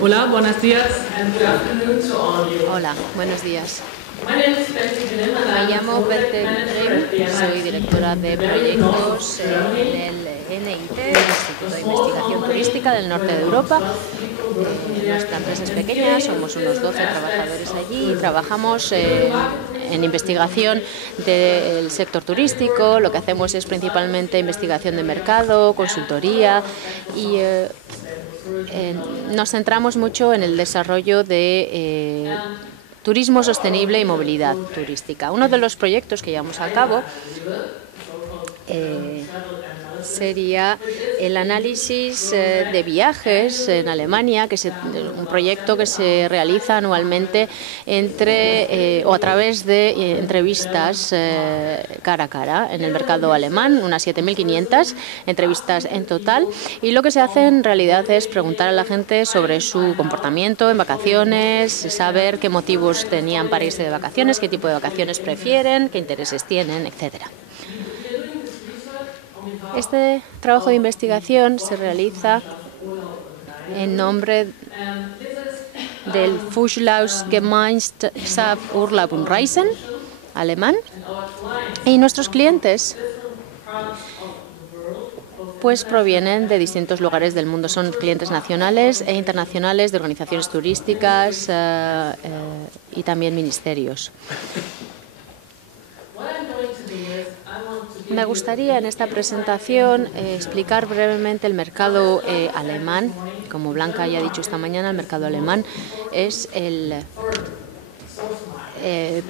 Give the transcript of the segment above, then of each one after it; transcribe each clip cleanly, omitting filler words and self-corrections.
Hola, buenos días. Hola, buenos días. Me llamo Bente Grimm, soy directora de proyectos en el NIT, el Instituto de Investigación Turística del Norte de Europa. Nuestra empresa es pequeña, somos unos 12 trabajadores allí y trabajamos en investigación del sector turístico. Lo que hacemos es principalmente investigación de mercado, consultoría y nos centramos mucho en el desarrollo de turismo sostenible y movilidad turística. Uno de los proyectos que llevamos a cabo sería el análisis de viajes en Alemania, que es un proyecto que se realiza anualmente o a través de entrevistas cara a cara en el mercado alemán, unas 7.500 entrevistas en total. Y lo que se hace en realidad es preguntar a la gente sobre su comportamiento en vacaciones, saber qué motivos tenían para irse de vacaciones, qué tipo de vacaciones prefieren, qué intereses tienen, etcétera. Este trabajo de investigación se realiza en nombre del Vorschlagsgemeinschaft Urlaub und Reisen, alemán, y nuestros clientes pues provienen de distintos lugares del mundo. Son clientes nacionales e internacionales de organizaciones turísticas y también ministerios. Me gustaría en esta presentación explicar brevemente el mercado alemán. Como Blanca ya ha dicho esta mañana, el mercado alemán es el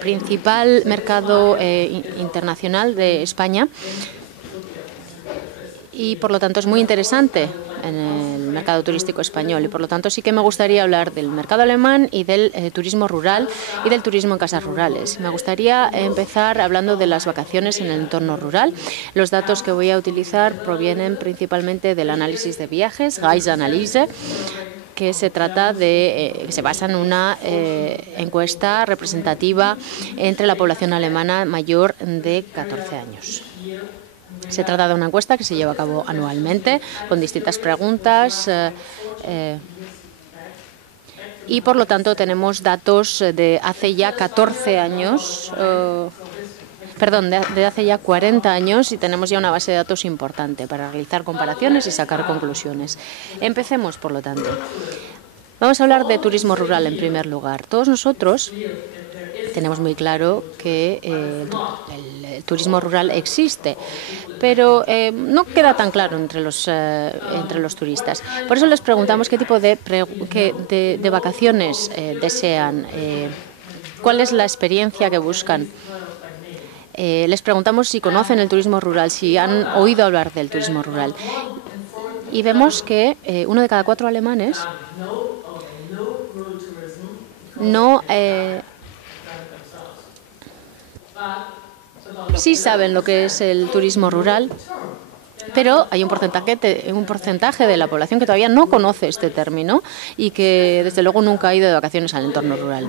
principal mercado internacional de España y por lo tanto es muy interesante en el mercado turístico español, y por lo tanto sí que me gustaría hablar del mercado alemán y del turismo rural y del turismo en casas rurales. Me gustaría empezar hablando de las vacaciones en el entorno rural. Los datos que voy a utilizar provienen principalmente del análisis de viajes, Reisanalyse, que se trata de se basa en una encuesta representativa entre la población alemana mayor de 14 años. Se trata de una encuesta que se lleva a cabo anualmente con distintas preguntas y por lo tanto tenemos datos de hace ya 14 años, de hace ya 40 años, y tenemos ya una base de datos importante para realizar comparaciones y sacar conclusiones. Empecemos, por lo tanto. Vamos a hablar de turismo rural en primer lugar. Todos nosotros tenemos muy claro que el turismo rural existe, pero no queda tan claro entre los turistas. Por eso les preguntamos qué tipo de vacaciones desean, cuál es la experiencia que buscan. Les preguntamos si conocen el turismo rural, si han oído hablar del turismo rural. Y vemos que 1 de cada 4 alemanes sí saben lo que es el turismo rural, pero hay un porcentaje de la población que todavía no conoce este término y que desde luego nunca ha ido de vacaciones al entorno rural.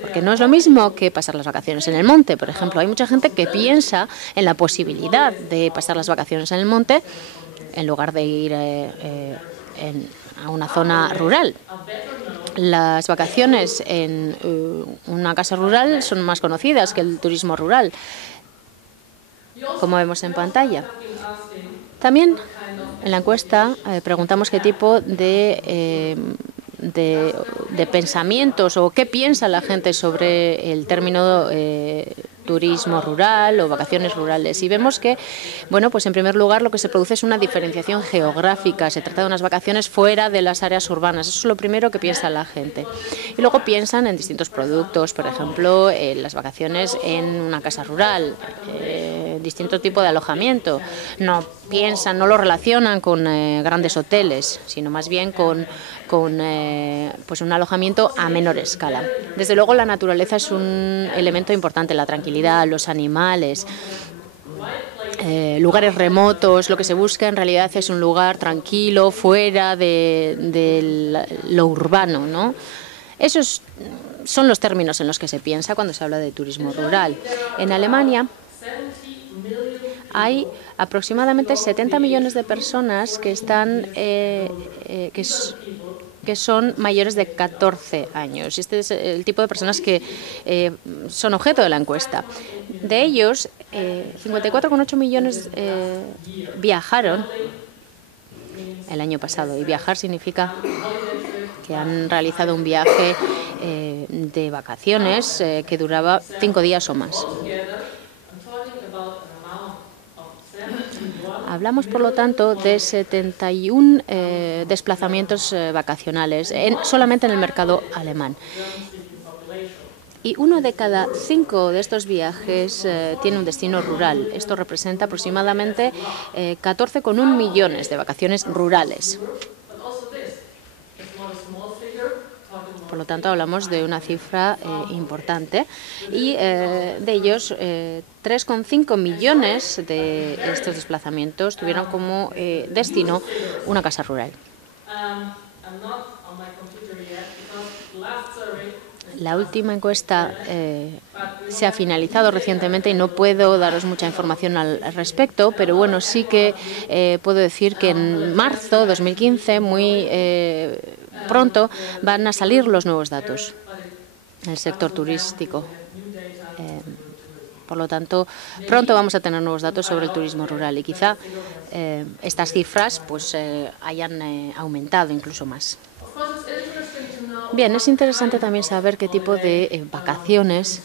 Porque no es lo mismo que pasar las vacaciones en el monte. Por ejemplo, hay mucha gente que piensa en la posibilidad de pasar las vacaciones en el monte en lugar de ir a una zona rural. Las vacaciones en una casa rural son más conocidas que el turismo rural, como vemos en pantalla. También en la encuesta preguntamos qué tipo de pensamientos o qué piensa la gente sobre el término turismo rural o vacaciones rurales. Y vemos que, bueno, pues en primer lugar lo que se produce es una diferenciación geográfica. Se trata de unas vacaciones fuera de las áreas urbanas. Eso es lo primero que piensa la gente. Y luego piensan en distintos productos, por ejemplo, las vacaciones en una casa rural, distinto tipo de alojamiento. No lo relacionan con grandes hoteles, sino más bien con pues un alojamiento a menor escala. Desde luego la naturaleza es un elemento importante, la tranquilidad, los animales, lugares remotos. Lo que se busca en realidad es un lugar tranquilo, fuera de lo urbano, ¿no? Esos son los términos en los que se piensa cuando se habla de turismo rural. En Alemania hay aproximadamente 70 millones de personas que que son mayores de 14 años. Este es el tipo de personas que son objeto de la encuesta. De ellos, 54,8 millones viajaron el año pasado. Y viajar significa que han realizado un viaje de vacaciones que duraba 5 días o más. Hablamos, por lo tanto, de 71 desplazamientos vacacionales solamente en el mercado alemán. Y 1 de cada 5 de estos viajes tiene un destino rural. Esto representa aproximadamente 14,1 millones de vacaciones rurales. Por lo tanto, hablamos de una cifra importante y de ellos 3,5 millones de estos desplazamientos tuvieron como destino una casa rural. La última encuesta se ha finalizado recientemente y no puedo daros mucha información al respecto, pero bueno, sí que puedo decir que en marzo de 2015, muy pronto, van a salir los nuevos datos en el sector turístico. Por lo tanto, pronto vamos a tener nuevos datos sobre el turismo rural y quizá estas cifras pues hayan aumentado incluso más. Bien, es interesante también saber qué tipo de vacaciones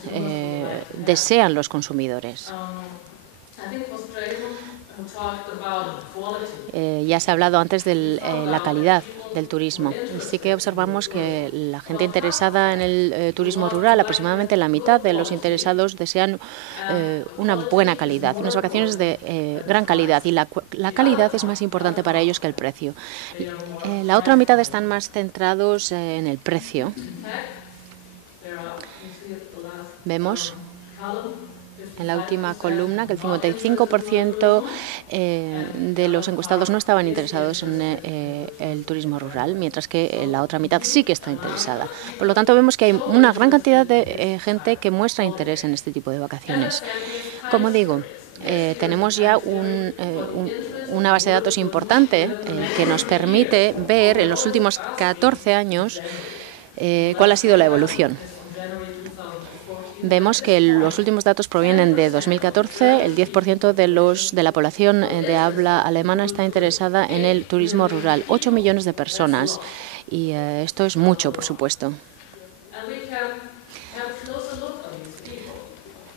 desean los consumidores. Ya se ha hablado antes de la calidad del turismo. Sí que observamos que la gente interesada en el turismo rural, aproximadamente la mitad de los interesados desean una buena calidad, unas vacaciones de gran calidad, y la calidad es más importante para ellos que el precio. La otra mitad están más centrados en el precio. Vemos en la última columna que el 55% de los encuestados no estaban interesados en el turismo rural, mientras que la otra mitad sí que está interesada. Por lo tanto, vemos que hay una gran cantidad de gente que muestra interés en este tipo de vacaciones. Como digo, tenemos ya una base de datos importante que nos permite ver en los últimos 14 años cuál ha sido la evolución. Vemos que los últimos datos provienen de 2014. El 10% de la población de habla alemana está interesada en el turismo rural. 8 millones de personas. Y esto es mucho, por supuesto.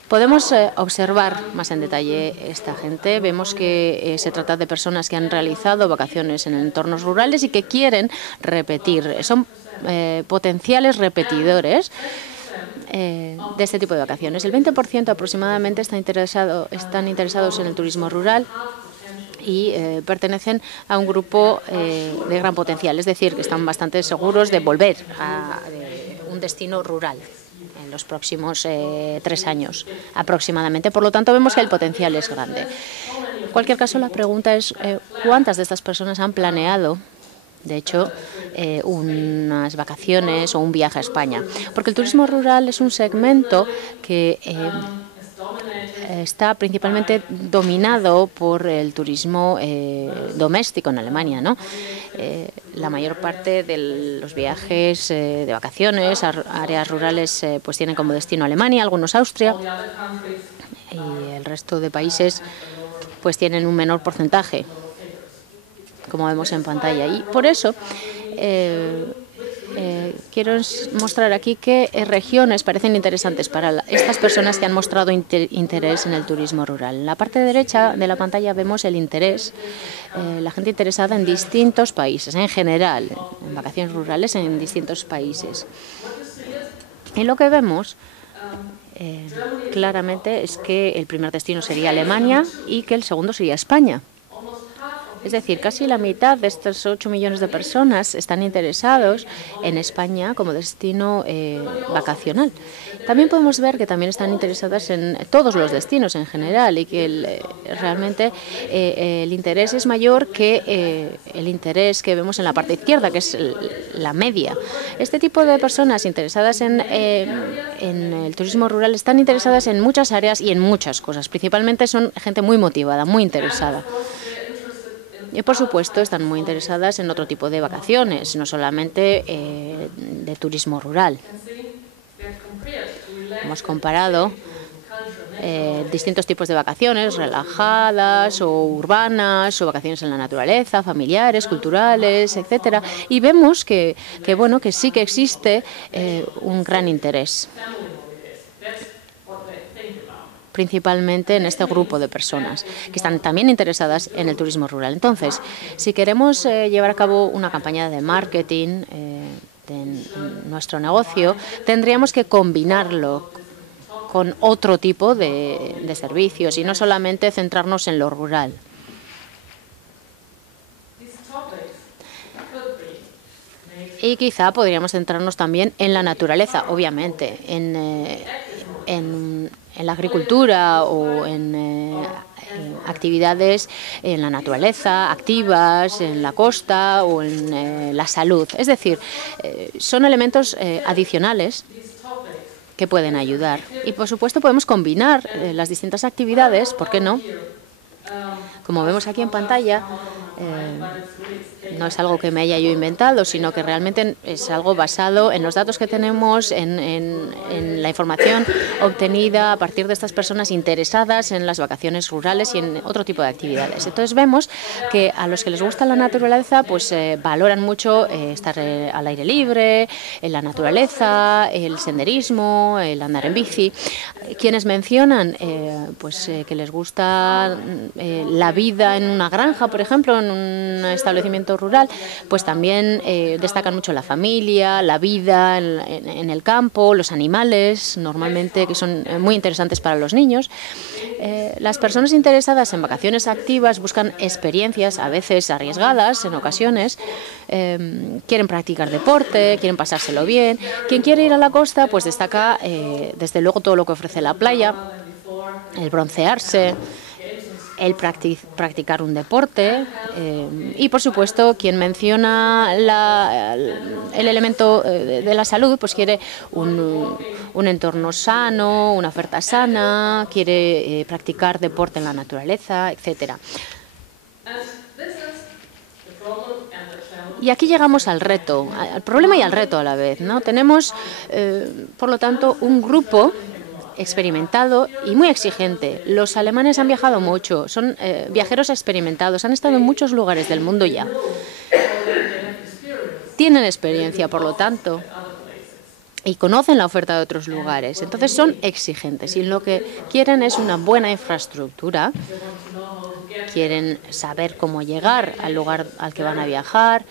Podemos observar más en detalle esta gente. Vemos que se trata de personas que han realizado vacaciones en entornos rurales y que quieren repetir. Son potenciales repetidores de este tipo de vacaciones. El 20% aproximadamente están interesados en el turismo rural y pertenecen a un grupo de gran potencial, es decir, que están bastante seguros de volver a un destino rural en los próximos 3 años aproximadamente. Por lo tanto, vemos que el potencial es grande. En cualquier caso, la pregunta es ¿cuántas de estas personas han planeado, de hecho, unas vacaciones o un viaje a España? Porque el turismo rural es un segmento que está principalmente dominado por el turismo doméstico en Alemania, ¿no? La mayor parte de los viajes de vacaciones a áreas rurales pues tienen como destino Alemania, algunos Austria, y el resto de países pues tienen un menor porcentaje, como vemos en pantalla. Y por eso quiero mostrar aquí qué regiones parecen interesantes para estas personas que han mostrado interés en el turismo rural. En la parte derecha de la pantalla vemos el interés, la gente interesada en distintos países, en general, en vacaciones rurales en distintos países. Y lo que vemos claramente es que el primer destino sería Alemania y que el segundo sería España. Es decir, casi la mitad de estos 8 millones de personas están interesados en España como destino vacacional. También podemos ver que también están interesadas en todos los destinos en general y que realmente el interés es mayor que el interés que vemos en la parte izquierda, que es la media. Este tipo de personas interesadas en el turismo rural están interesadas en muchas áreas y en muchas cosas. Principalmente son gente muy motivada, muy interesada. Y, por supuesto, están muy interesadas en otro tipo de vacaciones, no solamente de turismo rural. Hemos comparado distintos tipos de vacaciones, relajadas o urbanas, o vacaciones en la naturaleza, familiares, culturales, etcétera, y vemos que sí que existe un gran interés, principalmente en este grupo de personas que están también interesadas en el turismo rural. Entonces, si queremos llevar a cabo una campaña de marketing de nuestro negocio, tendríamos que combinarlo con otro tipo de servicios y no solamente centrarnos en lo rural. Y quizá podríamos centrarnos también en la naturaleza, obviamente, en la agricultura o en actividades en la naturaleza, activas, en la costa o en la salud. Es decir, son elementos adicionales que pueden ayudar. Y, por supuesto, podemos combinar las distintas actividades, ¿por qué no? Como vemos aquí en pantalla, no es algo que me haya yo inventado, sino que realmente es algo basado en los datos que tenemos, en la información obtenida a partir de estas personas interesadas en las vacaciones rurales y en otro tipo de actividades. Entonces vemos que a los que les gusta la naturaleza, pues valoran mucho estar al aire libre, en la naturaleza, el senderismo, el andar en bici. Quienes mencionan que les gusta la vida en una granja, por ejemplo, en un establecimiento rural, pues también destacan mucho la familia, la vida en el campo, los animales, normalmente, que son muy interesantes para los niños. Las personas interesadas en vacaciones activas buscan experiencias, a veces arriesgadas, en ocasiones. Quieren practicar deporte, quieren pasárselo bien. Quien quiere ir a la costa, pues destaca, desde luego, todo lo que ofrece la playa, el broncearse, el practicar un deporte y, por supuesto, quien menciona el elemento de la salud, pues quiere un entorno sano, una oferta sana, quiere practicar deporte en la naturaleza, etcétera. Y aquí llegamos al reto, al problema y al reto a la vez, ¿no? Tenemos, por lo tanto, un grupo experimentado y muy exigente. Los alemanes han viajado mucho, son viajeros experimentados, han estado en muchos lugares del mundo ya. Tienen experiencia, por lo tanto, y conocen la oferta de otros lugares. Entonces son exigentes y lo que quieren es una buena infraestructura. Quieren saber cómo llegar al lugar al que van a viajar.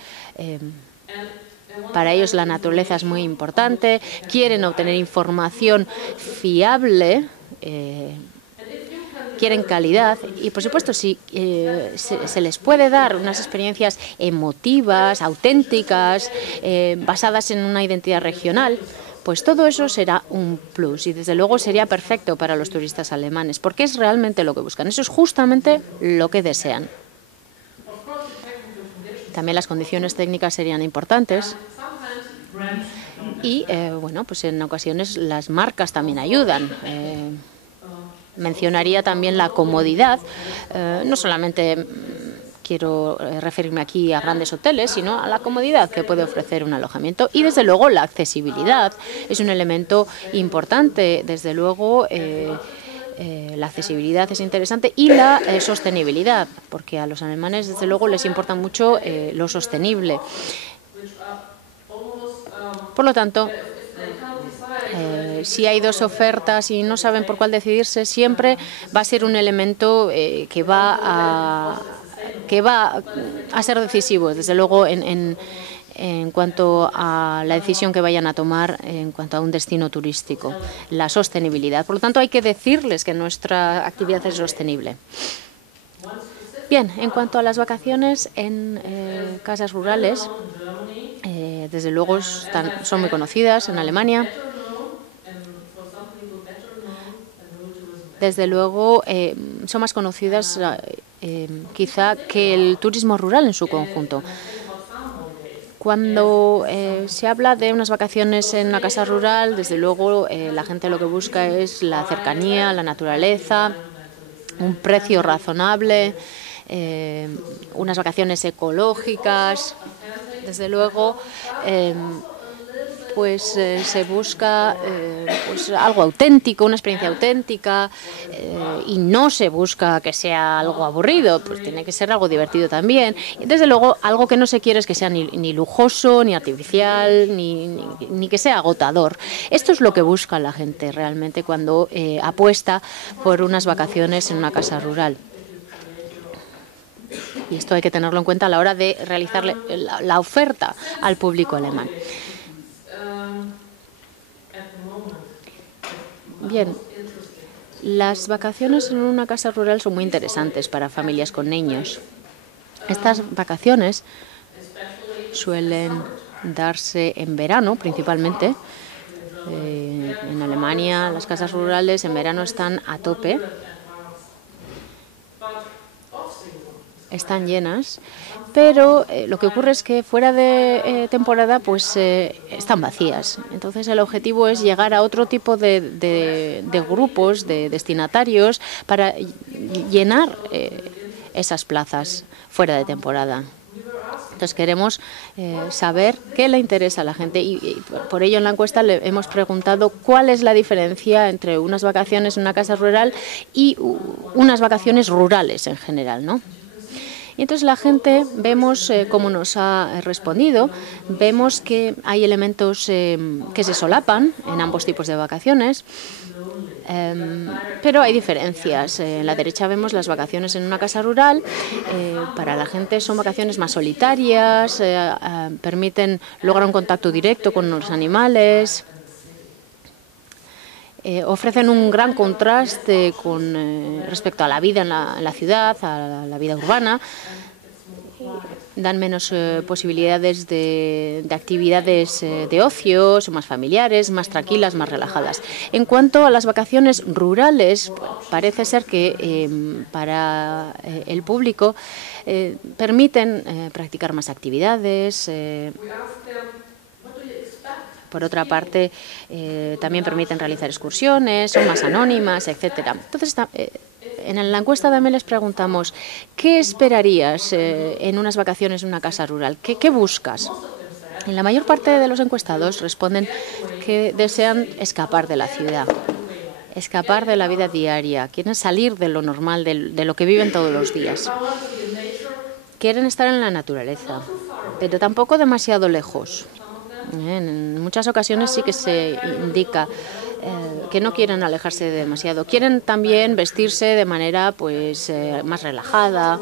Para ellos la naturaleza es muy importante, quieren obtener información fiable, quieren calidad y, por supuesto, si se les puede dar unas experiencias emotivas, auténticas, basadas en una identidad regional, pues todo eso será un plus y, desde luego, sería perfecto para los turistas alemanes, porque es realmente lo que buscan, eso es justamente lo que desean. También las condiciones técnicas serían importantes y, pues en ocasiones las marcas también ayudan. Mencionaría también la comodidad. No solamente quiero referirme aquí a grandes hoteles, sino a la comodidad que puede ofrecer un alojamiento y, desde luego, la accesibilidad es un elemento importante. Desde luego, la accesibilidad es interesante y la sostenibilidad, porque a los alemanes, desde luego, les importa mucho lo sostenible. Por lo tanto, si hay dos ofertas y no saben por cuál decidirse, siempre va a ser un elemento que va a ser decisivo, desde luego, en cuanto a la decisión que vayan a tomar en cuanto a un destino turístico, la sostenibilidad. Por lo tanto, hay que decirles que nuestra actividad es sostenible. Bien, en cuanto a las vacaciones en casas rurales, desde luego son muy conocidas en Alemania. Desde luego son más conocidas quizá que el turismo rural en su conjunto. Cuando se habla de unas vacaciones en una casa rural, desde luego la gente lo que busca es la cercanía, la naturaleza, un precio razonable, unas vacaciones ecológicas. Desde luego, se busca pues algo auténtico, una experiencia auténtica, y no se busca que sea algo aburrido, pues tiene que ser algo divertido también. Y desde luego, algo que no se quiere es que sea ni lujoso, ni artificial, ni que sea agotador. Esto es lo que busca la gente realmente cuando apuesta por unas vacaciones en una casa rural. Y esto hay que tenerlo en cuenta a la hora de realizar la oferta al público alemán. Bien, las vacaciones en una casa rural son muy interesantes para familias con niños. Estas vacaciones suelen darse en verano, principalmente. En Alemania, las casas rurales en verano están a tope. Están llenas, pero lo que ocurre es que fuera de temporada pues están vacías. Entonces el objetivo es llegar a otro tipo de grupos, de destinatarios, para llenar esas plazas fuera de temporada. Entonces queremos saber qué le interesa a la gente y por ello en la encuesta le hemos preguntado cuál es la diferencia entre unas vacaciones en una casa rural y unas vacaciones rurales en general, ¿no? Y entonces la gente, vemos cómo nos ha respondido, vemos que hay elementos que se solapan en ambos tipos de vacaciones, pero hay diferencias. En la derecha vemos las vacaciones en una casa rural. Para la gente son vacaciones más solitarias, permiten lograr un contacto directo con los animales. Ofrecen un gran contraste con respecto a la vida en la ciudad, a la vida urbana. Dan menos posibilidades de actividades de ocio, son más familiares, más tranquilas, más relajadas. En cuanto a las vacaciones rurales, parece ser que para el público permiten practicar más actividades. Por otra parte, también permiten realizar excursiones, son más anónimas, etcétera. Entonces, en la encuesta también les preguntamos, ¿qué esperarías en unas vacaciones en una casa rural? ¿Qué buscas? Y la mayor parte de los encuestados responden que desean escapar de la ciudad, escapar de la vida diaria, quieren salir de lo normal, de lo que viven todos los días. Quieren estar en la naturaleza, pero tampoco demasiado lejos. En muchas ocasiones sí que se indica que no quieren alejarse demasiado. Quieren también vestirse de manera pues más relajada.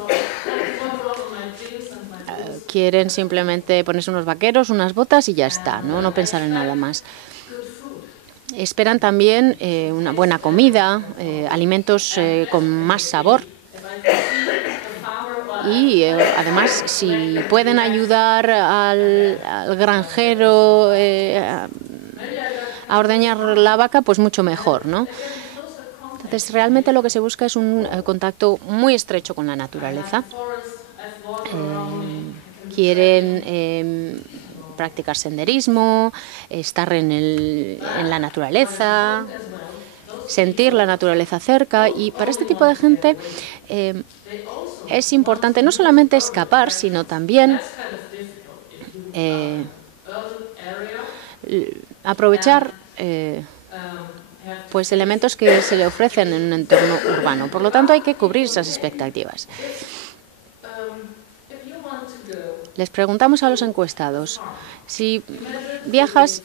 Quieren simplemente ponerse unos vaqueros, unas botas y ya está, no pensar en nada más. Esperan también una buena comida, alimentos con más sabor. Y además, si pueden ayudar al granjero a ordeñar la vaca, pues mucho mejor, ¿no? Entonces, realmente lo que se busca es un contacto muy estrecho con la naturaleza. Quieren practicar senderismo, estar en la naturaleza, sentir la naturaleza cerca. Y para este tipo de gente es importante no solamente escapar, sino también aprovechar pues elementos que se le ofrecen en un entorno urbano. Por lo tanto, hay que cubrir esas expectativas. Les preguntamos a los encuestados, si viajas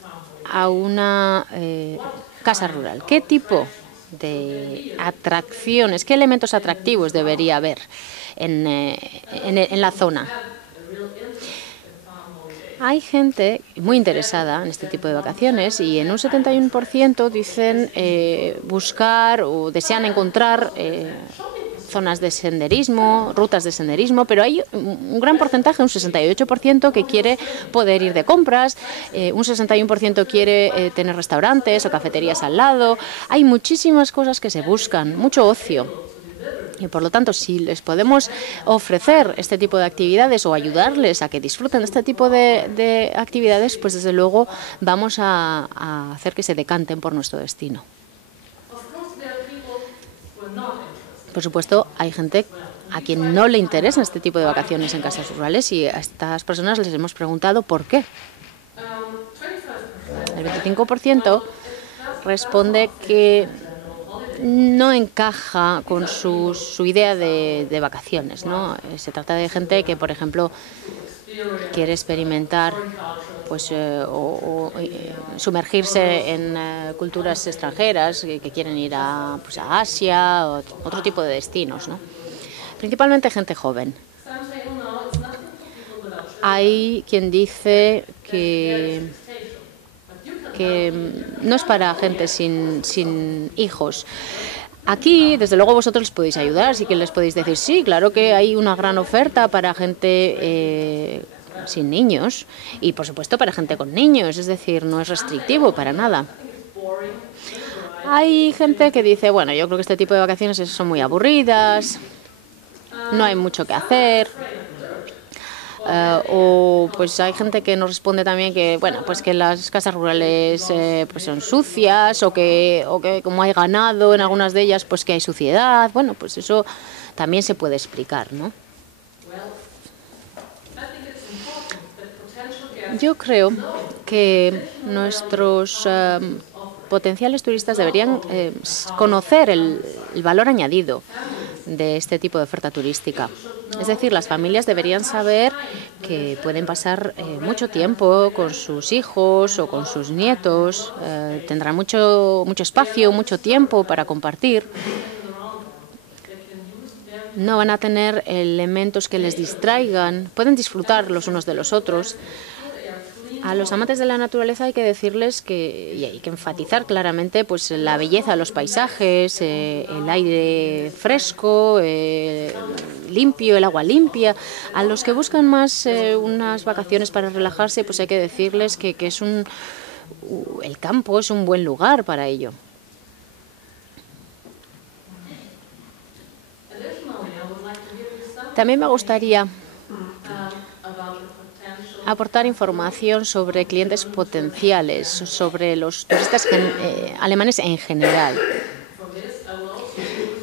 a una casa rural, ¿qué tipo de atracciones, qué elementos atractivos debería haber en la zona? Hay gente muy interesada en este tipo de vacaciones y en un 71% dicen buscar o desean encontrar zonas de senderismo, rutas de senderismo, pero hay un gran porcentaje, un 68%, que quiere poder ir de compras, un 61% quiere tener restaurantes o cafeterías al lado. Hay muchísimas cosas que se buscan, mucho ocio. Y por lo tanto, si les podemos ofrecer este tipo de actividades o ayudarles a que disfruten de este tipo de actividades, pues desde luego vamos a hacer que se decanten por nuestro destino. Por supuesto, hay gente a quien no le interesan este tipo de vacaciones en casas rurales, y a estas personas les hemos preguntado por qué. El 25% responde que no encaja con su idea de vacaciones, ¿no? Se trata de gente que, por ejemplo, quiere experimentar pues, sumergirse en culturas extranjeras, que quieren ir pues, a Asia o otro tipo de destinos, ¿no? Principalmente gente joven. Hay quien dice que no es para gente sin hijos. Aquí, desde luego, vosotros les podéis ayudar, así que les podéis decir, sí, claro que hay una gran oferta para gente sin niños y, por supuesto, para gente con niños, es decir, no es restrictivo para nada. Hay gente que dice, bueno, yo creo que este tipo de vacaciones son muy aburridas, no hay mucho que hacer. O pues hay gente que nos responde también que, bueno, pues que las casas rurales pues son sucias o que como hay ganado en algunas de ellas, pues que hay suciedad. Bueno, pues eso también se puede explicar, ¿no? Yo creo que nuestros potenciales turistas deberían conocer el valor añadido de este tipo de oferta turística. Es decir, las familias deberían saber que pueden pasar mucho tiempo con sus hijos o con sus nietos, tendrán mucho espacio, mucho tiempo para compartir. No van a tener elementos que les distraigan, pueden disfrutar los unos de los otros. A los amantes de la naturaleza hay que decirles y hay que enfatizar claramente pues la belleza de los paisajes, el aire fresco, limpio, el agua limpia. A los que buscan más unas vacaciones para relajarse, pues hay que decirles que el campo es un buen lugar para ello. También me gustaría aportar información sobre clientes potenciales, sobre los turistas alemanes en general.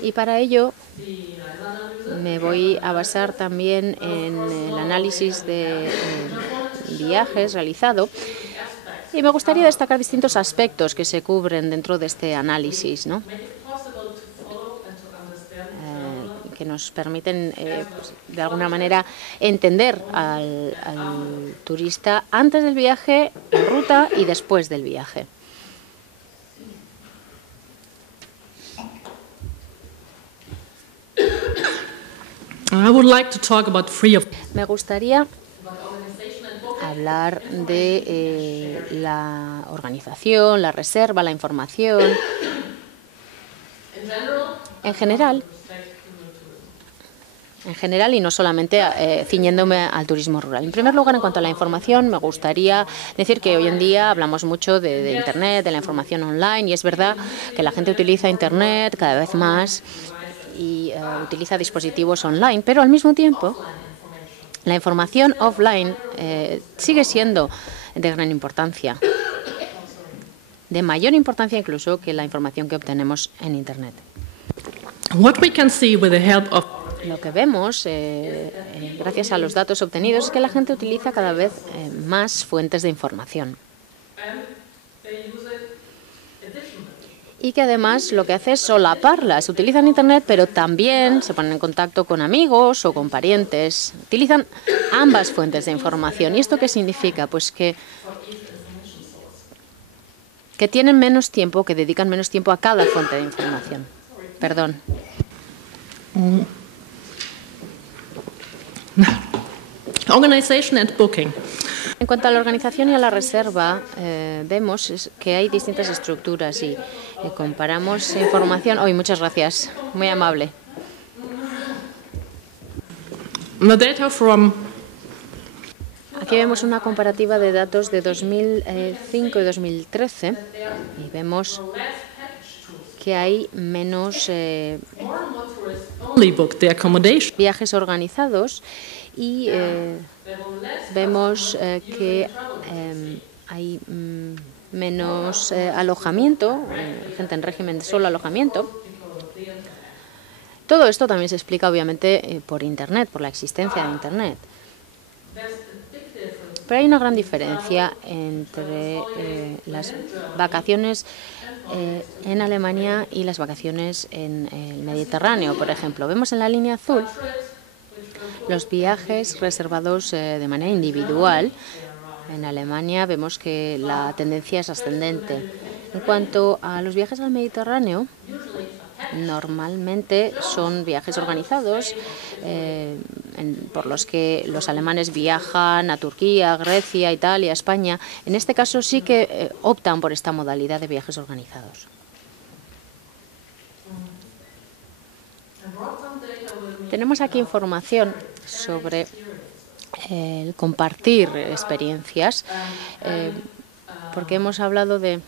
Y para ello me voy a basar también en el análisis de viajes realizado. Y me gustaría destacar distintos aspectos que se cubren dentro de este análisis, ¿no? Que nos permiten, pues, de alguna manera, entender al turista antes del viaje, en ruta y después del viaje. Me gustaría hablar de la organización, la reserva, la información. En general y no solamente ciñéndome al turismo rural. En primer lugar, en cuanto a la información, me gustaría decir que hoy en día hablamos mucho de Internet, de la información online, y es verdad que la gente utiliza Internet cada vez más y utiliza dispositivos online, pero al mismo tiempo la información offline sigue siendo de gran importancia, de mayor importancia incluso que la información que obtenemos en Internet. Lo que vemos, gracias a los datos obtenidos, es que la gente utiliza cada vez más fuentes de información. Y que además lo que hace es solaparlas. Utilizan Internet, pero también se ponen en contacto con amigos o con parientes. Utilizan ambas fuentes de información. ¿Y esto qué significa? Pues que tienen menos tiempo, que dedican menos tiempo a cada fuente de información. Perdón. Organization and booking. En cuanto a la organización y a la reserva, vemos que hay distintas estructuras y comparamos información. Muchas gracias, muy amable. Aquí vemos una comparativa de datos de 2005 y 2013 y vemos que hay menos viajes organizados y vemos que hay menos alojamiento, gente en régimen de solo alojamiento, Todo esto también se explica, obviamente, por Internet, por la existencia de Internet. Pero hay una gran diferencia entre las vacaciones en Alemania y las vacaciones en el Mediterráneo, por ejemplo. Vemos en la línea azul los viajes reservados de manera individual. En Alemania vemos que la tendencia es ascendente. En cuanto a los viajes al Mediterráneo, normalmente son viajes organizados por los que los alemanes viajan a Turquía, Grecia, Italia, España. En este caso sí que optan por esta modalidad de viajes organizados. Tenemos aquí información sobre el compartir experiencias, porque hemos hablado de...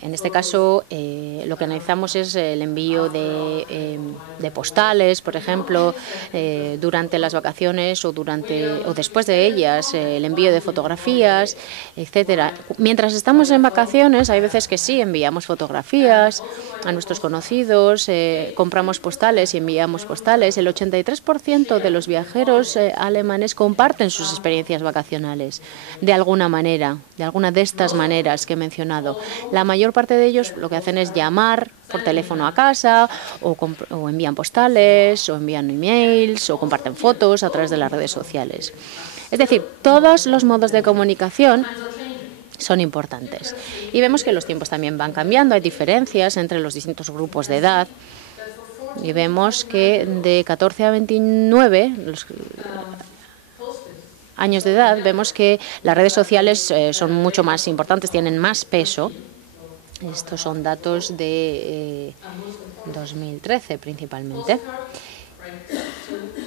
en este caso, lo que analizamos es el envío de postales, por ejemplo, durante las vacaciones o después de ellas, el envío de fotografías, etcétera. Mientras estamos en vacaciones, hay veces que sí enviamos fotografías a nuestros conocidos, compramos postales y enviamos postales. El 83% de los viajeros alemanes comparten sus experiencias vacacionales de alguna manera, de alguna de estas maneras que he mencionado. La mayor parte de ellos lo que hacen es llamar por teléfono a casa o envían postales o envían emails o comparten fotos a través de las redes sociales. Es decir, todos los modos de comunicación son importantes. Y vemos que los tiempos también van cambiando, hay diferencias entre los distintos grupos de edad. Y vemos que de 14 a 29 años de edad, vemos que las redes sociales son mucho más importantes, tienen más peso. Estos son datos de 2013 principalmente.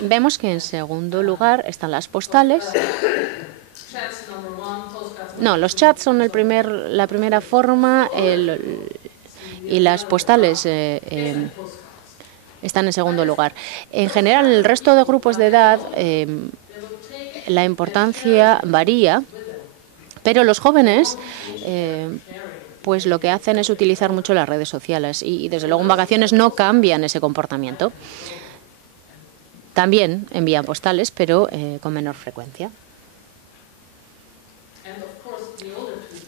Vemos que en segundo lugar están las postales. No, los chats son la primera forma y las postales están en segundo lugar. En general, en el resto de grupos de edad la importancia varía, pero los jóvenes pues lo que hacen es utilizar mucho las redes sociales y desde luego en vacaciones no cambian ese comportamiento. También envían postales, pero con menor frecuencia.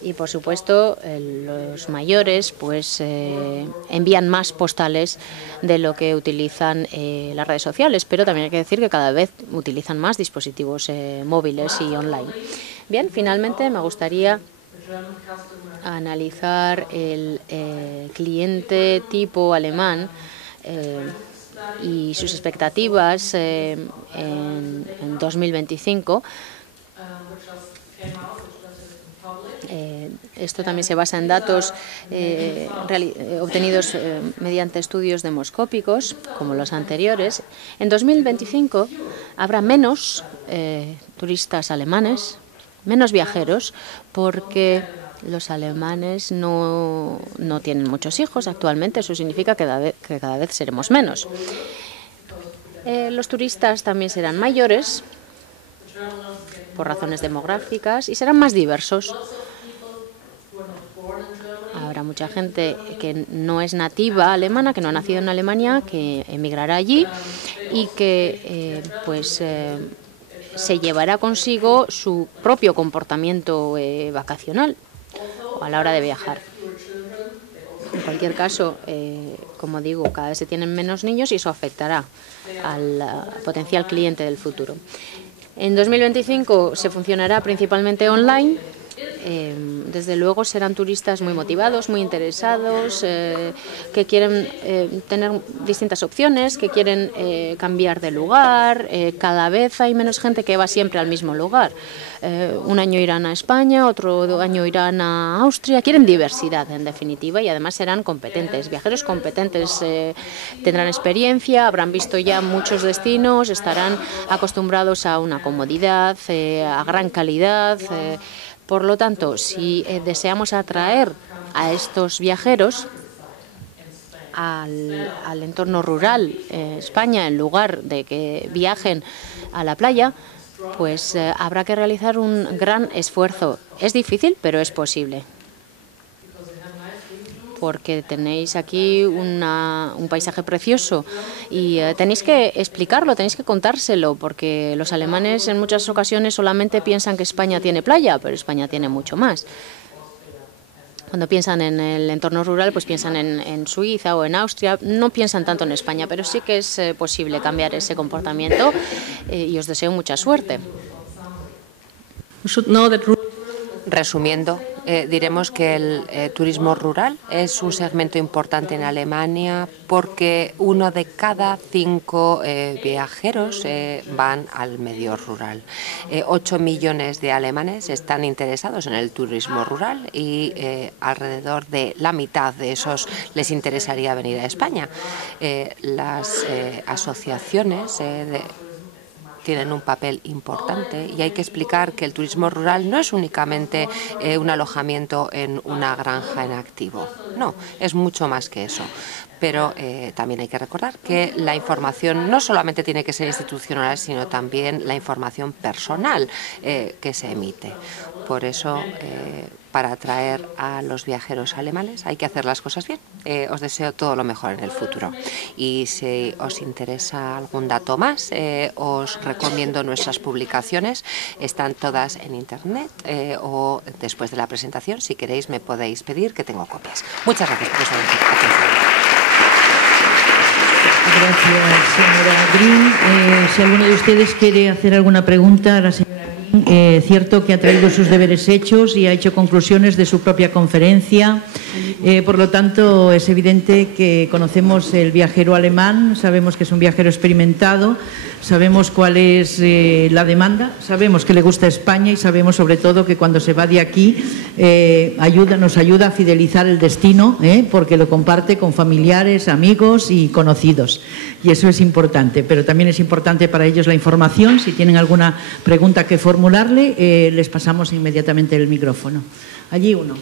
Y por supuesto los mayores pues envían más postales de lo que utilizan las redes sociales, pero también hay que decir que cada vez utilizan más dispositivos móviles y online. Bien, finalmente me gustaría analizar el cliente tipo alemán y sus expectativas en 2025. Esto también se basa en datos obtenidos mediante estudios demoscópicos, como los anteriores. En 2025 habrá menos turistas alemanes, menos viajeros, porque los alemanes no tienen muchos hijos actualmente. Eso significa que cada vez seremos menos. Los turistas también serán mayores, por razones demográficas, y serán más diversos. Habrá mucha gente que no es nativa alemana, que no ha nacido en Alemania, que emigrará allí y que se llevará consigo su propio comportamiento vacacional a la hora de viajar. En cualquier caso, como digo, cada vez se tienen menos niños y eso afectará al potencial cliente del futuro. En 2025 se funcionará principalmente online. Desde luego serán turistas muy motivados, muy interesados, que quieren tener distintas opciones, que quieren cambiar de lugar. Cada vez hay menos gente que va siempre al mismo lugar. Un año irán a España, otro año irán a Austria. Quieren diversidad, en definitiva, y además serán competentes. Viajeros competentes tendrán experiencia, habrán visto ya muchos destinos, estarán acostumbrados a una comodidad, a gran calidad. Por lo tanto, si deseamos atraer a estos viajeros al entorno rural España, en lugar de que viajen a la playa, pues habrá que realizar un gran esfuerzo. Es difícil, pero es posible. porque tenéis aquí un paisaje precioso y tenéis que explicarlo, tenéis que contárselo, porque los alemanes en muchas ocasiones solamente piensan que España tiene playa, pero España tiene mucho más. Cuando piensan en el entorno rural, pues piensan en Suiza o en Austria, no piensan tanto en España, pero sí que es posible cambiar ese comportamiento y os deseo mucha suerte. Resumiendo, diremos que el turismo rural es un segmento importante en Alemania porque 1 de cada 5 viajeros van al medio rural. 8 millones de alemanes están interesados en el turismo rural y alrededor de la mitad de esos les interesaría venir a España. Las asociaciones tienen un papel importante y hay que explicar que el turismo rural no es únicamente un alojamiento en una granja en activo. No, es mucho más que eso. Pero también hay que recordar que la información no solamente tiene que ser institucional, sino también la información personal que se emite. Por eso, para atraer a los viajeros alemanes hay que hacer las cosas bien. Os deseo todo lo mejor en el futuro. Y si os interesa algún dato más, os recomiendo nuestras publicaciones. Están todas en Internet o después de la presentación, si queréis, me podéis pedir que tengo copias. Muchas gracias por vuestra atención. Gracias, señora Green. Si alguno de ustedes quiere hacer alguna pregunta a la señora Green, cierto que ha traído sus deberes hechos y ha hecho conclusiones de su propia conferencia. Por lo tanto, es evidente que conocemos el viajero alemán, sabemos que es un viajero experimentado, sabemos cuál es la demanda, sabemos que le gusta España y sabemos sobre todo que cuando se va de aquí nos ayuda a fidelizar el destino, porque lo comparte con familiares, amigos y conocidos. Y eso es importante, pero también es importante para ellos la información. Si tienen alguna pregunta que formularle, les pasamos inmediatamente el micrófono. Allí uno.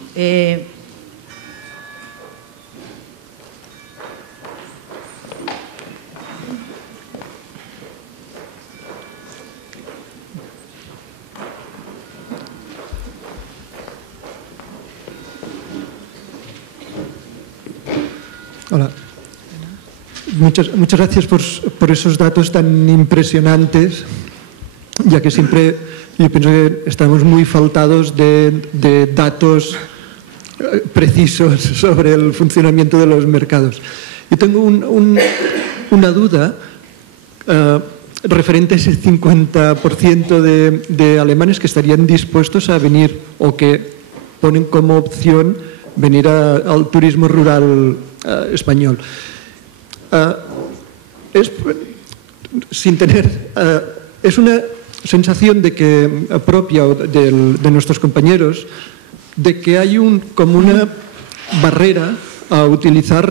Hola. Muchas gracias por esos datos tan impresionantes, ya que siempre yo pienso que estamos muy faltados de datos precisos sobre el funcionamiento de los mercados. Yo tengo una duda referente a ese 50% de alemanes que estarían dispuestos a venir o que ponen como opción venir al turismo rural español. Es una sensación de que propia de nuestros compañeros de que hay como una barrera a utilizar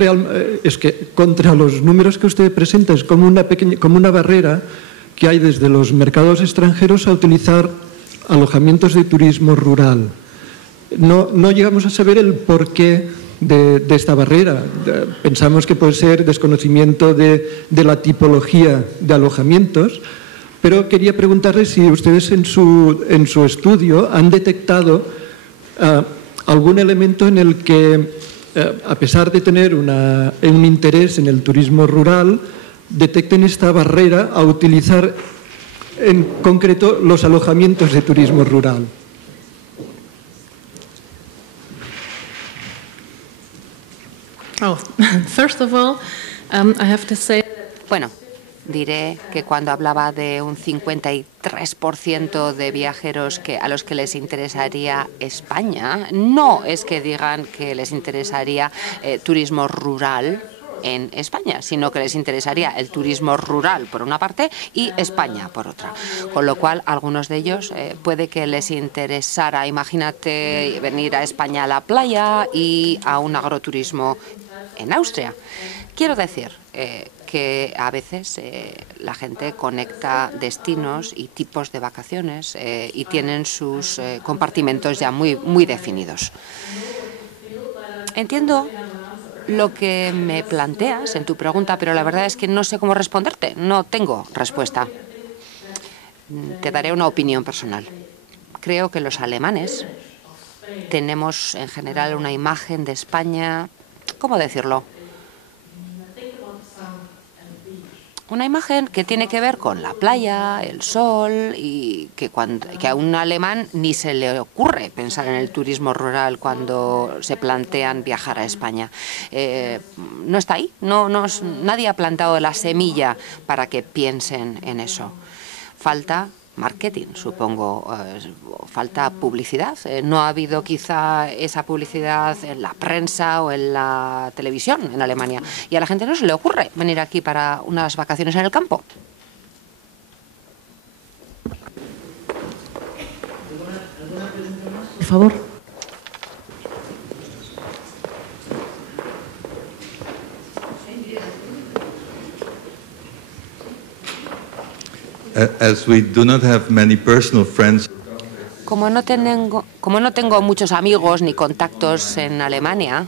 es que contra los números que usted presenta es como una barrera que hay desde los mercados extranjeros a utilizar alojamientos de turismo rural. No llegamos a saber el porqué de esta barrera. Pensamos que puede ser desconocimiento de la tipología de alojamientos, pero quería preguntarle si ustedes en su estudio han detectado algún elemento en el que, a pesar de tener un interés en el turismo rural, detecten esta barrera a utilizar en concreto los alojamientos de turismo rural. First of all, I have to say... Bueno, diré que cuando hablaba de un 53% de viajeros a los que les interesaría España, no es que digan que les interesaría turismo rural en España, sino que les interesaría el turismo rural por una parte y España por otra. Con lo cual, algunos de ellos puede que les interesara, imagínate, venir a España a la playa y a un agroturismo en Austria. Quiero decir que a veces la gente conecta destinos y tipos de vacaciones y tienen sus compartimentos ya muy definidos. Entiendo lo que me planteas en tu pregunta, pero la verdad es que no sé cómo responderte. No tengo respuesta. Te daré una opinión personal. Creo que los alemanes tenemos en general una imagen de España ¿cómo decirlo? Una imagen que tiene que ver con la playa, el sol y que a un alemán ni se le ocurre pensar en el turismo rural cuando se plantean viajar a España. No está ahí, nadie ha plantado la semilla para que piensen en eso. Falta marketing, supongo, falta publicidad. No ha habido quizá esa publicidad en la prensa o en la televisión en Alemania. Y a la gente no se le ocurre venir aquí para unas vacaciones en el campo. Por favor. As we do not have many personal friends. Como no tengo muchos amigos ni contactos en Alemania,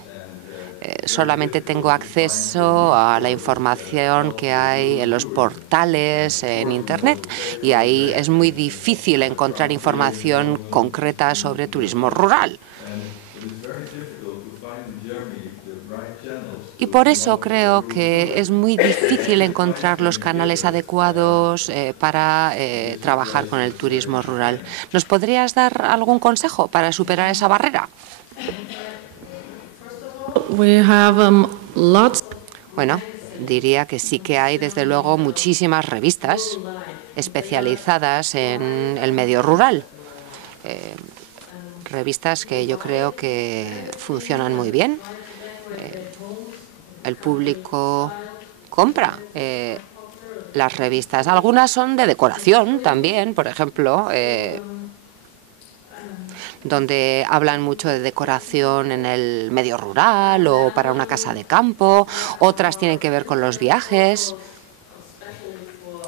solamente tengo acceso a la información que hay en los portales, en Internet, y ahí es muy difícil encontrar información concreta sobre turismo rural. Y por eso creo que es muy difícil encontrar los canales adecuados para trabajar con el turismo rural. ¿Nos podrías dar algún consejo para superar esa barrera? Bueno, diría que sí que hay, desde luego, muchísimas revistas especializadas en el medio rural. Revistas que yo creo que funcionan muy bien. El público compra las revistas. Algunas son de decoración también, por ejemplo, donde hablan mucho de decoración en el medio rural o para una casa de campo. Otras tienen que ver con los viajes.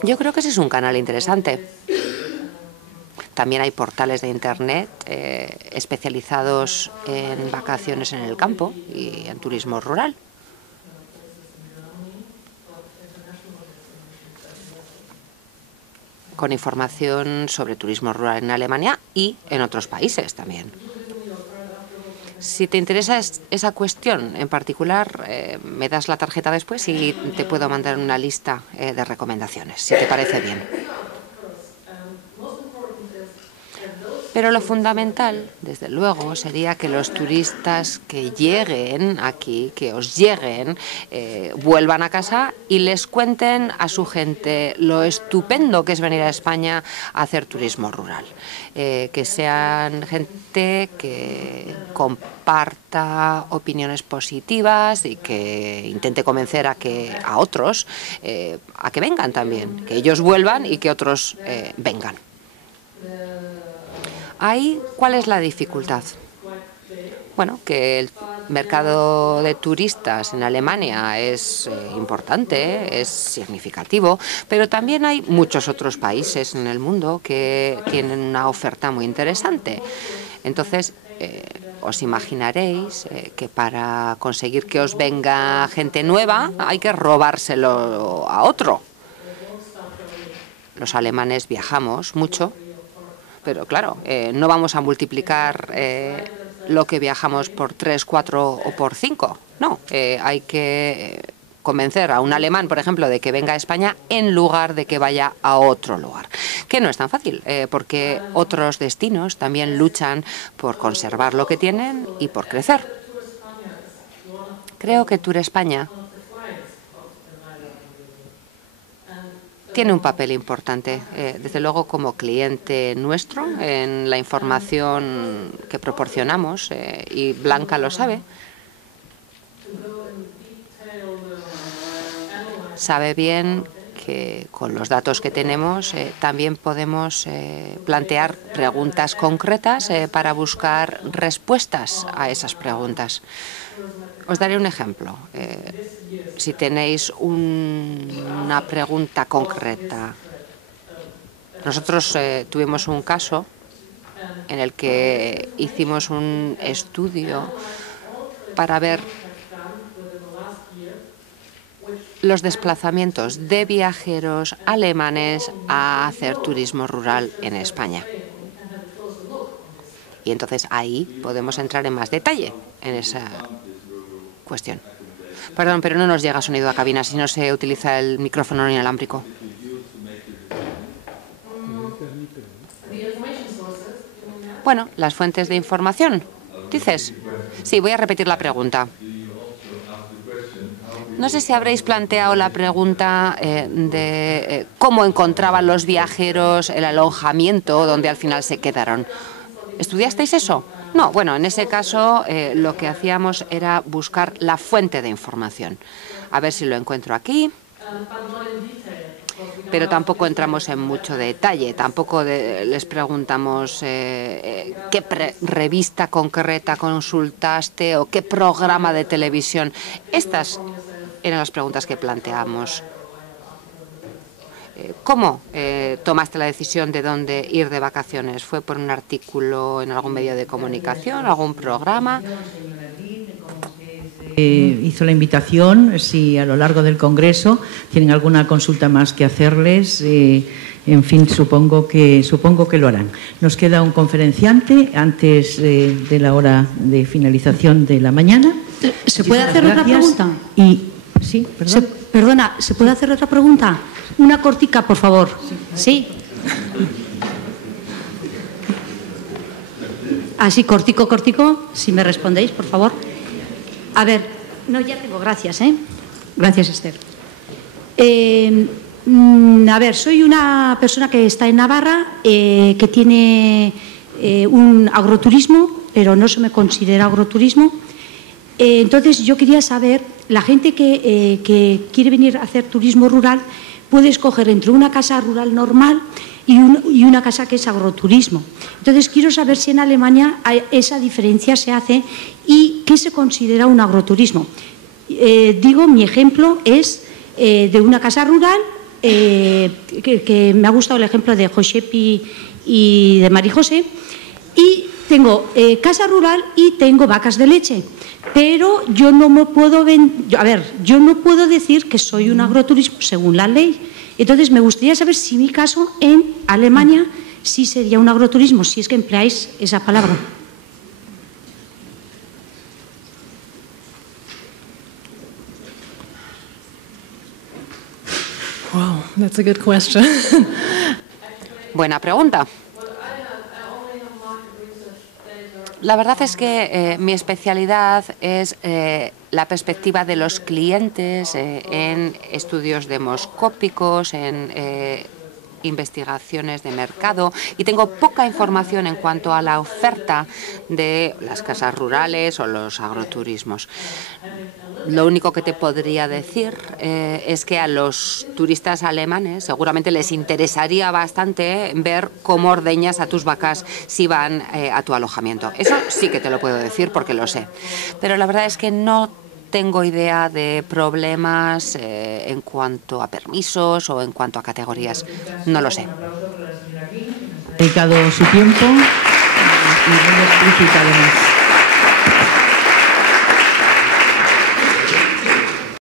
Yo creo que ese es un canal interesante. También hay portales de Internet especializados en vacaciones en el campo y en turismo rural. Con información sobre turismo rural en Alemania y en otros países también. Si te interesa esa cuestión en particular, me das la tarjeta después y te puedo mandar una lista de recomendaciones, si te parece bien. Pero lo fundamental, desde luego, sería que los turistas que lleguen aquí, que os lleguen, vuelvan a casa y les cuenten a su gente lo estupendo que es venir a España a hacer turismo rural. Que sean gente que comparta opiniones positivas y que intente convencer a otros a que vengan también, que ellos vuelvan y que otros vengan. Ahí, ¿cuál es la dificultad? Bueno, que el mercado de turistas en Alemania es importante, es significativo, pero también hay muchos otros países en el mundo que tienen una oferta muy interesante. Entonces, os imaginaréis que para conseguir que os venga gente nueva hay que robárselo a otro. Los alemanes viajamos mucho. Pero claro, no vamos a multiplicar lo que viajamos por 3, 4 o por 5. No, hay que convencer a un alemán, por ejemplo, de que venga a España en lugar de que vaya a otro lugar. Que no es tan fácil, porque otros destinos también luchan por conservar lo que tienen y por crecer. Creo que Tour España tiene un papel importante, desde luego como cliente nuestro, en la información que proporcionamos, y Blanca lo sabe. Sabe bien que con los datos que tenemos también podemos plantear preguntas concretas para buscar respuestas a esas preguntas. Os daré un ejemplo. Si tenéis una pregunta concreta. Nosotros tuvimos un caso en el que hicimos un estudio para ver los desplazamientos de viajeros alemanes a hacer turismo rural en España. Y entonces ahí podemos entrar en más detalle en esa cuestión. Perdón, pero no nos llega sonido a cabina si no se utiliza el micrófono inalámbrico. Bueno, las fuentes de información, ¿dices? Sí, voy a repetir la pregunta. No sé si habréis planteado la pregunta de cómo encontraban los viajeros el alojamiento donde al final se quedaron. ¿Estudiasteis eso? No, bueno, en ese caso lo que hacíamos era buscar la fuente de información. A ver si lo encuentro aquí. Pero tampoco entramos en mucho detalle, tampoco les preguntamos qué revista concreta consultaste o qué programa de televisión. Estas eran las preguntas que planteamos. ¿Cómo tomaste la decisión de dónde ir de vacaciones? ¿Fue por un artículo en algún medio de comunicación, algún programa? Hizo la invitación, si a lo largo del Congreso tienen alguna consulta más que hacerles, en fin, supongo que lo harán. Nos queda un conferenciante antes de la hora de finalización de la mañana. ¿Se puede hacer otra pregunta? Sí, perdón. Perdona, ¿se puede hacer otra pregunta? Una cortica, por favor. ¿Sí? Así, cortico, si me respondéis, por favor. A ver, no, ya tengo, gracias, ¿eh? Gracias, Esther. A ver, soy una persona que está en Navarra, que tiene un agroturismo, pero no se me considera agroturismo. Entonces, yo quería saber, la gente que quiere venir a hacer turismo rural puede escoger entre una casa rural normal y una casa que es agroturismo. Entonces, quiero saber si en Alemania esa diferencia se hace y qué se considera un agroturismo. Mi ejemplo es de una casa rural, que me ha gustado el ejemplo de Josepi y de Marijose, y tengo casa rural y tengo vacas de leche, pero yo no me puedo yo no puedo decir que soy un agroturismo según la ley. Entonces, me gustaría saber si mi caso en Alemania sí sería un agroturismo, si es que empleáis esa palabra. Wow, that's a good question. Buena pregunta. La verdad es que mi especialidad es la perspectiva de los clientes en estudios demoscópicos, en investigaciones de mercado, y tengo poca información en cuanto a la oferta de las casas rurales o los agroturismos. Lo único que te podría decir es que a los turistas alemanes seguramente les interesaría bastante ver cómo ordeñas a tus vacas si van a tu alojamiento. Eso sí que te lo puedo decir porque lo sé. Pero la verdad es que no tengo idea de problemas en cuanto a permisos o en cuanto a categorías. No lo sé. Ha dedicado su tiempo y muy explícita además.